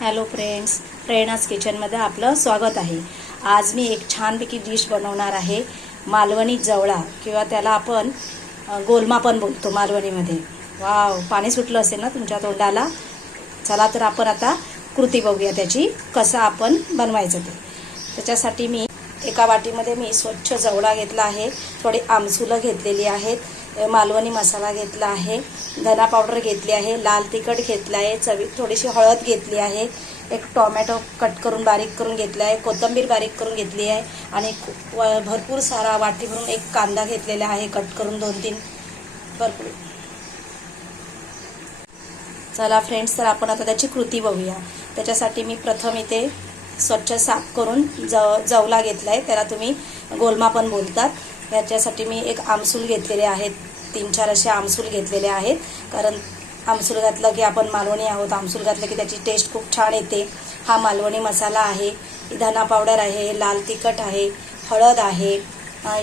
Hello friends, प्रेरणाज किचनमध्ये आपलं स्वागत आहे। आज मी एक छानपैकी डिश बनवणार आहे, मालवणी जवळा किंवा त्याला आपण गोलमा पण बोलतो मालवणीमध्ये। वाव, पाणी सुटलं असेल ना तुमच्या तोंडाला। चला तर आपण आता कृती बघूया त्याची, कसं आपण बनवायचं ते। त्याच्यासाठी मी एका वाटीमध्ये मी स्वच्छ जवळा घेतला आहे, थोडी आमसुलं घेतलेली आहेत, मालवणी मसाला घेतला आहे, धना पावडर घेतली आहे, लाल तिखट घेतलं आहे, थोडीशी हळद घेतली आहे, एक टोमॅटो कट करून बारीक करून घेतला आहे, कोथिंबीर बारीक करून घेतली आहे आणि भरपूर सारा वाटी भरून एक कांदा घेतलेला आहे कट करून 2-3 भरपूर। चला फ्रेंड्स, तर आपण आता त्याची कृती बघूया। त्याच्यासाठी मी प्रथम इथे स्वच्छ साफ करून जवला घेतला आहे, त्याला तुम्ही गोलमा पण बोलतात। याच्यासाठी मी एक आमसूल घेतलेले आहेत, 3-4 असे आमसूल घेतलेले आहेत, कारण आमसूल घातलं की आपण मालवणी आहोत, आमसूल घातलं की त्याची टेस्ट खूप छान येते। हा मालवणी मसाला आहे, धना पावडर आहे, लाल तिखट आहे, हळद आहे,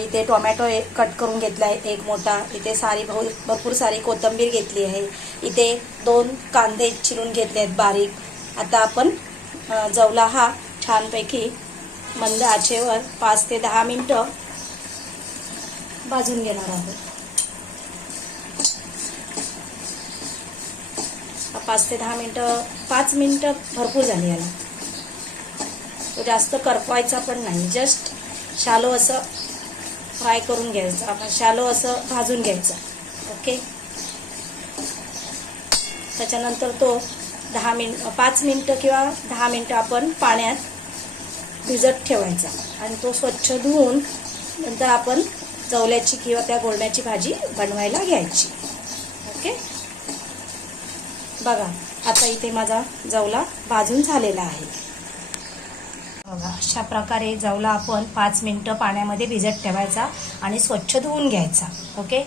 इथे टोमॅटो कट करून घेतला आहे एक मोठा, इथे भरपूर सारी कोथिंबीर घेतली आहे, इथे 2 कांदे चिरून घेतले आहेत बारीक। आता आपण जवला हा छानपैकी मंद आचेवर 5 ते 10 मिनिटं भाजून घेणार आहोत। 5 ते 10 मिनिटं, 5 मिनिटं भरपूर झाली याला। तो जास्त करपवायचा पण नाही, जस्ट शालो असं फ्राय करून घ्यायचं, आपण शालो असं भाजून घ्यायचं। ओके, त्याच्यानंतर तो 5 मिनिटं किंवा 10 मिनिटं आपण पाण्यात भिजत ठेवायचा आणि तो स्वच्छ धुवून नंतर आपण जवल्याची किंवा त्या गोलम्याची भाजी बनवायला घ्यायची। ओके, बघा आता इथे माझा जवला भाजून झालेला आहे। बघा, अशा प्रकारे जवला आपण 5 मिनिटं पाण्यामध्ये भिजत ठेवायचा आणि स्वच्छ धुवून घ्यायचा। ओके,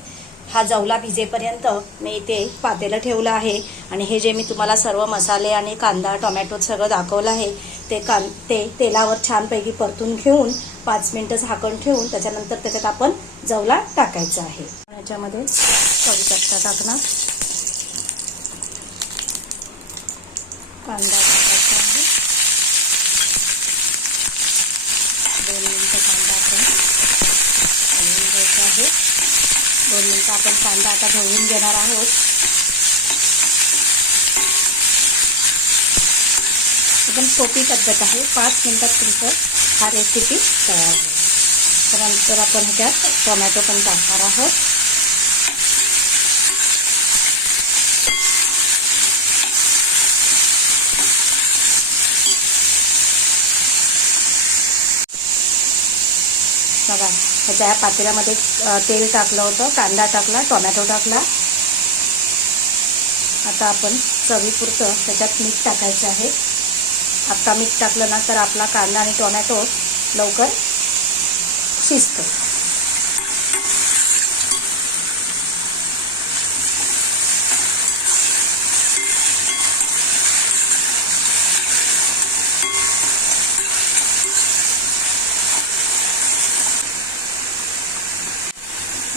हा जवला भिजेपर्यंत मी इथे पातेलं ठेवलं आहे आणि हे जे मी तुम्हाला सर्व मसाले आणि कांदा टोमॅटो सगळं दाखवलं आहे ते तेलावर छानपैकी परतून घेऊन 5 मिनिटं झाकण ठेवून त्याच्यानंतर त्याच्यात आपण जवला टाकायचा आहे। याच्यामध्ये कढीपत्ता टाकणार, कांदा टाकायचा आहे, 2 मिनिटं कांदा आपण ढवळून घ्यायचा आहे। 2 मिनिटं आपण कांदा आता ढवळून घेणार आहोत। एकदम सोपी पद्धत आहे, 5 मिनिटात तुमचं हा रेसिपी तयार होईल। त्यानंतर आपण ह्याच्यात टोमॅटो पण टाकणार आहोत। बघा, ह्याच्या पातेल्यामध्ये तेल टाकलं होतं, कांदा टाकला, टोमॅटो टाकला। आता आपण चवीपुरतं त्याच्यात मीठ टाकायचं आहे। आता मीठ टाकलं ना तर आपला कांदा आणि टोमॅटो लवकर शिजतो।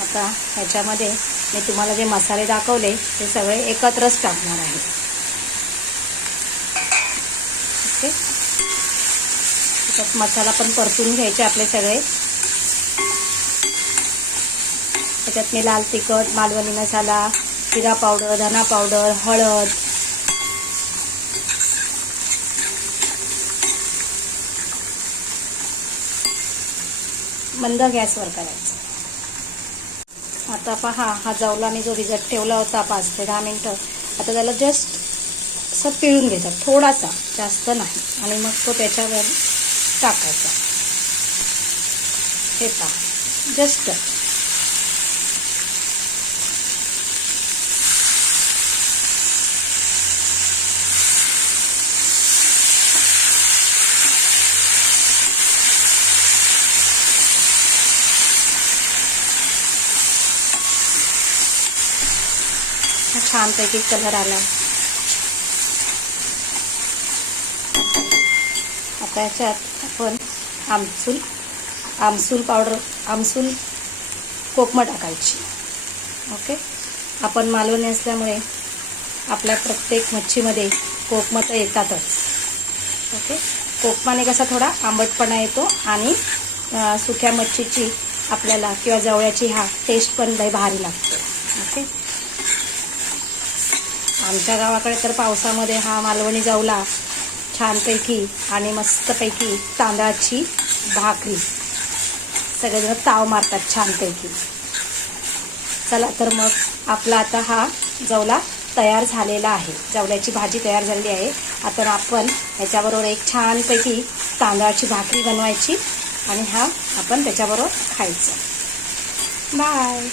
आता ह्याच्यामध्ये मी तुम्हाला जे मसाले दाखवले ते सगळे एकत्रच टाकणार आहे। ओके, त्याच्यात मसाला पण परतून घ्यायचे आपले सगळे। त्याच्यात मी लाल तिखट, मालवणी मसाला, जिरा पावडर, धना पावडर, हळद, मंद गॅसवर करायचं। आता पहा, हा जवला मी जो भिजत ठेवला होता 5 ते 10 मिनिटं, आता त्याला जस्ट असं पिळून घ्यायचा, थोडासा, जास्त नाही, आणि मग तो त्याच्यावर टाकायचा। हे पहा, जस्ट छानपैकी कलर आला। आता याच्यात आपण आमसूल पावडर, आमसूल कोकम टाकायची। ओके, आपण मालवणी असल्यामुळे आपल्या प्रत्येक मच्छीमध्ये कोकम तर येतातच। ओके. कोकमाने कसा थोडा आंबटपणा येतो आणि सुक्या मच्छीची आपल्याला किंवा जवळ्याची टेस्ट पण लई भारी लागते. ओके. आमच्या गावाकडे तर पावसामध्ये मालवणी जवला छानपैकी आणि मस्तपैकी तांदळाची भाकरी सगळेजण ताव मारतात छानपैकी. चला तर मग आपला आता जवला तयार झालेला आहे. जवल्याची भाजी तयार झालेली आहे. आता आपण ह्याच्याबरोबर एक छानपैकी तांदळाची भाकरी बनवायची आणि आपण त्याच्याबरोबर खायचं. बाय.